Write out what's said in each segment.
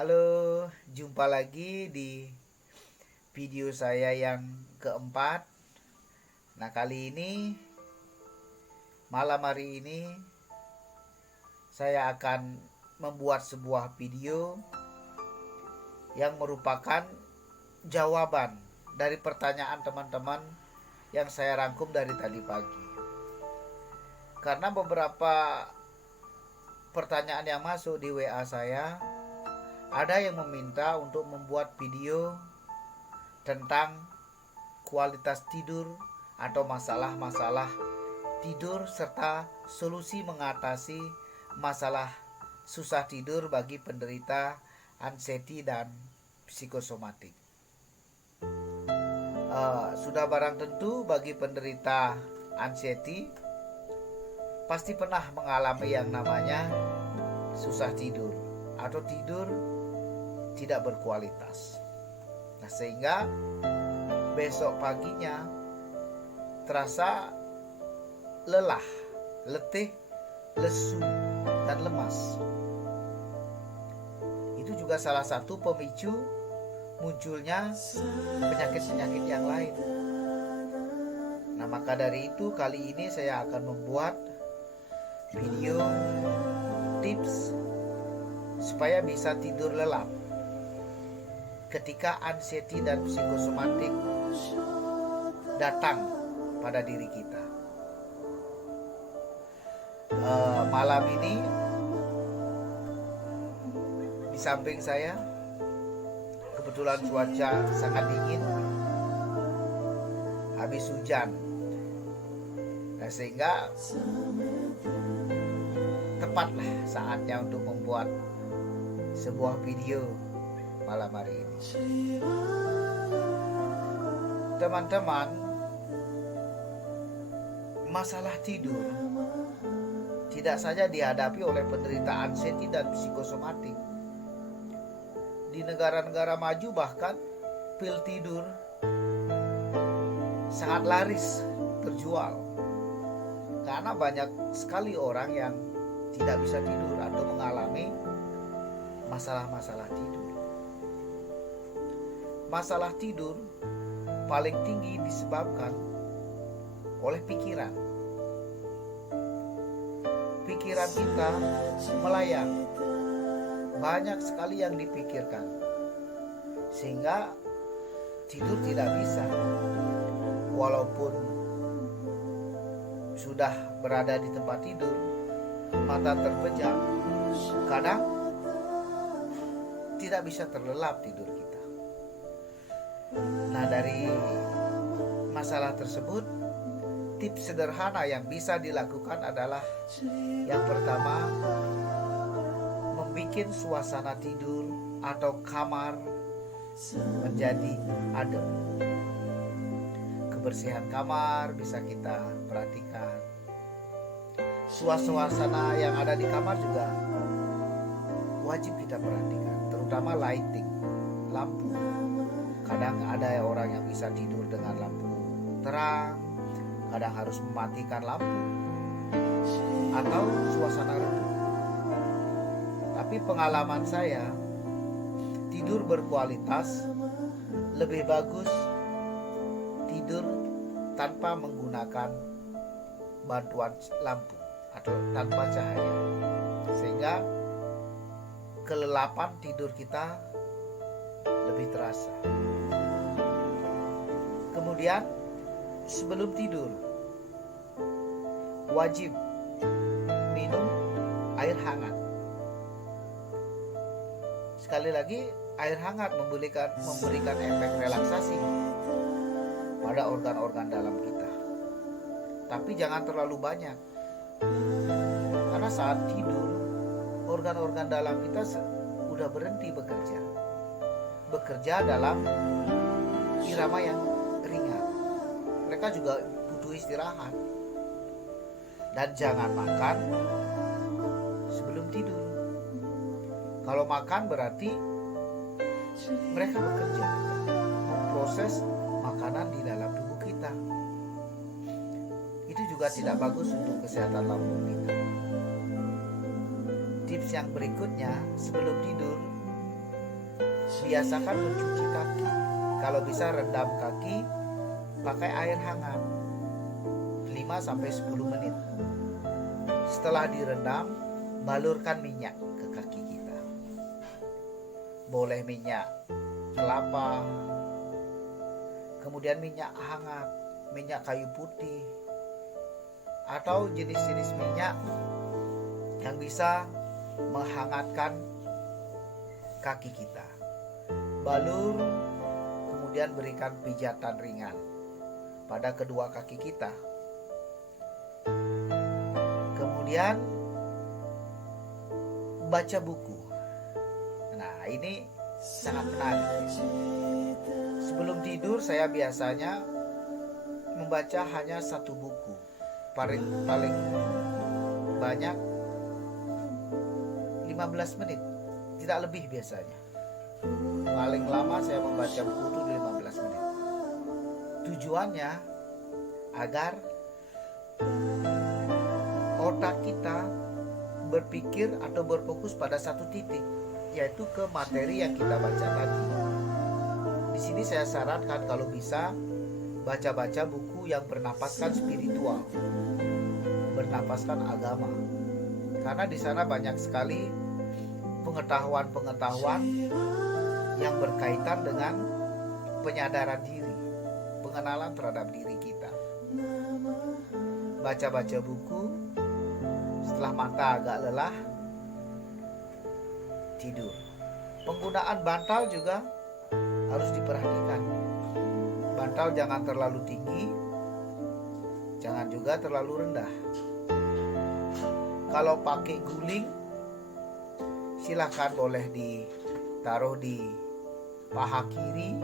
Halo, jumpa lagi di video saya yang keempat. Nah, kali ini, malam hari ini, saya akan membuat sebuah video yang merupakan jawaban dari pertanyaan teman-teman yang saya rangkum dari tadi pagi. Karena beberapa pertanyaan yang masuk di WA saya, ada yang meminta untuk membuat video tentang kualitas tidur atau masalah-masalah tidur serta solusi mengatasi masalah susah tidur bagi penderita anxiety dan psikosomatik. Sudah barang tentu bagi penderita anxiety pasti pernah mengalami yang namanya susah tidur atau tidur tidak berkualitas. Nah, sehingga besok paginya terasa lelah, letih, lesu, dan lemas. Itu juga salah satu pemicu munculnya penyakit-penyakit yang lain. Nah, maka dari itu kali ini saya akan membuat video tips supaya bisa tidur lelap ketika anxiety dan psikosomatik datang pada diri kita. Malam ini di samping saya kebetulan cuaca sangat dingin, habis hujan. Nah, sehingga tepatlah saatnya untuk membuat sebuah video malam hari ini. Teman-teman, masalah tidur tidak saja dihadapi oleh penderita anxiety dan psikosomatik. Di negara-negara maju bahkan pil tidur sangat laris terjual, karena banyak sekali orang yang tidak bisa tidur atau mengalami masalah-masalah tidur. Masalah tidur paling tinggi disebabkan oleh pikiran. Pikiran kita melayang, banyak sekali yang dipikirkan, sehingga tidur tidak bisa. Walaupun sudah berada di tempat tidur, mata terpejam, kadang tidak bisa terlelap tidur kita. Nah, dari masalah tersebut, tips sederhana yang bisa dilakukan adalah yang pertama, membuat suasana tidur atau kamar menjadi adem. Kebersihan kamar bisa kita perhatikan. Suasana yang ada di kamar juga wajib kita perhatikan, terutama lighting, lampu. Kadang ada orang yang bisa tidur dengan lampu terang, kadang harus mematikan lampu, atau suasana redup. Tapi pengalaman saya, tidur berkualitas lebih bagus tidur tanpa menggunakan bantuan lampu atau tanpa cahaya, sehingga kelelapan tidur kita lebih terasa. Kemudian sebelum tidur wajib minum air hangat. Sekali lagi, air hangat memberikan efek relaksasi pada organ-organ dalam kita. Tapi jangan terlalu banyak, karena saat tidur organ-organ dalam kita sudah berhenti bekerja dalam irama yang ringan. Mereka juga butuh istirahat. Dan jangan makan sebelum tidur. Kalau makan berarti mereka bekerja, memproses makanan di dalam tubuh kita. Itu juga tidak bagus untuk kesehatan lambung kita. Tips yang berikutnya, sebelum tidur biasakan mencuci kaki. Kalau bisa rendam kaki pakai air hangat 5-10 menit. Setelah direndam, balurkan minyak ke kaki kita. Boleh minyak kelapa, kemudian minyak hangat, minyak kayu putih, atau jenis-jenis minyak yang bisa menghangatkan kaki kita. Balur, kemudian berikan pijatan ringan pada kedua kaki kita. Kemudian baca buku. Nah, ini sangat menarik. Sebelum tidur saya biasanya membaca hanya satu buku. Paling banyak 15 menit, tidak lebih biasanya. Paling lama saya membaca buku itu 15 menit. Tujuannya agar otak kita berpikir atau berfokus pada satu titik, yaitu ke materi yang kita baca tadi. Di sini saya sarankan kalau bisa baca-baca buku yang bernapaskan spiritual, bernapaskan agama. Karena di sana banyak sekali pengetahuan-pengetahuan yang berkaitan dengan penyadaran diri, pengenalan terhadap diri kita. Baca-baca buku, setelah mata agak lelah, tidur. Penggunaan bantal juga harus diperhatikan. Bantal jangan terlalu tinggi, jangan juga terlalu rendah. Kalau pakai guling, silakan boleh ditaruh di paha kiri,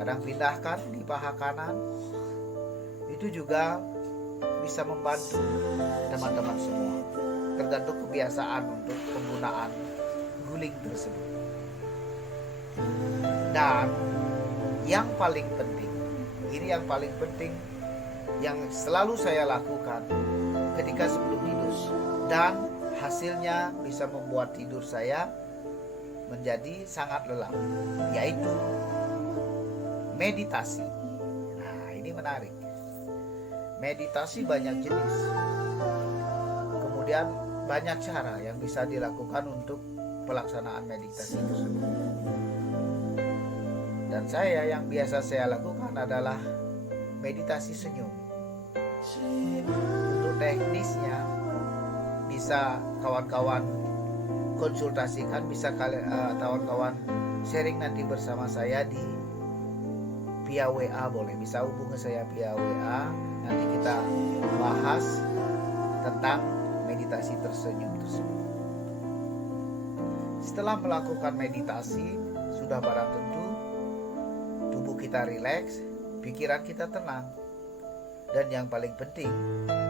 kadang pindahkan di paha kanan. Itu juga bisa membantu teman-teman semua, tergantung kebiasaan untuk penggunaan guling tersebut. Dan yang paling penting, ini yang paling penting yang selalu saya lakukan ketika sebelum tidur, dan hasilnya bisa membuat tidur saya menjadi sangat lelap, yaitu meditasi. Nah, ini menarik. Meditasi banyak jenis, kemudian banyak cara yang bisa dilakukan untuk pelaksanaan meditasi tersebut. Dan yang biasa saya lakukan adalah meditasi senyum. Untuk teknisnya bisa kawan-kawan konsultasikan, bisa kawan-kawan sharing nanti bersama saya di via WA, boleh bisa hubungi saya via WA. Nanti kita bahas tentang meditasi tersenyum tersebut. Setelah melakukan meditasi, sudah barang tentu tubuh kita rileks, pikiran kita tenang, dan yang paling penting,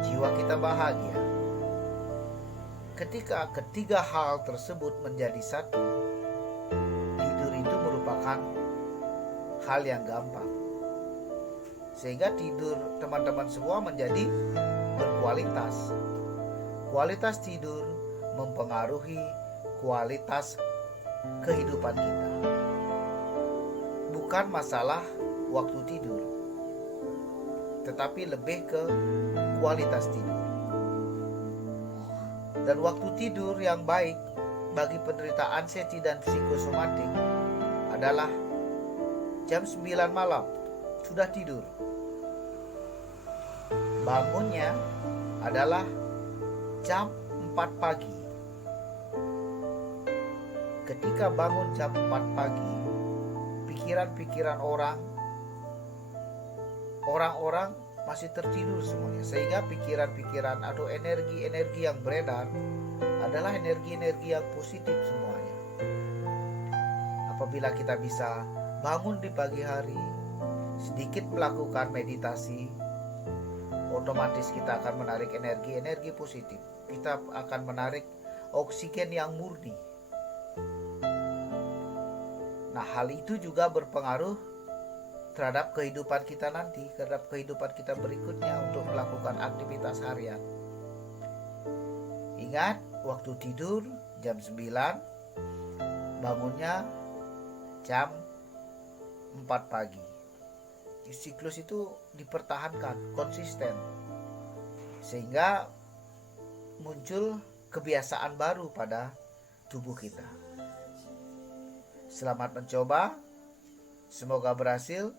jiwa kita bahagia. Ketika ketiga hal tersebut menjadi satu, tidur itu merupakan hal yang gampang. Sehingga tidur teman-teman semua menjadi berkualitas. Kualitas tidur mempengaruhi kualitas kehidupan kita. Bukan masalah waktu tidur, tetapi lebih ke kualitas tidur. Dan waktu tidur yang baik bagi penderita anxiety dan psikosomatik adalah jam 9 malam sudah tidur. Bangunnya adalah jam 4 pagi. Ketika bangun jam 4 pagi, pikiran-pikiran orang-orang masih tertidur semuanya, sehingga pikiran-pikiran atau energi-energi yang beredar adalah energi-energi yang positif semuanya. Apabila kita bisa bangun di pagi hari, sedikit melakukan meditasi, otomatis kita akan menarik energi-energi positif. Kita akan menarik oksigen yang murni. Nah, hal itu juga berpengaruh terhadap kehidupan kita nanti, terhadap kehidupan kita berikutnya untuk melakukan aktivitas harian. Ingat, waktu tidur jam 9, bangunnya jam 4 pagi. Siklus itu dipertahankan konsisten sehingga muncul kebiasaan baru pada tubuh kita. Selamat mencoba, semoga berhasil,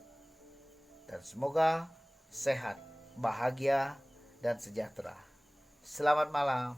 dan semoga sehat, bahagia, dan sejahtera. Selamat malam.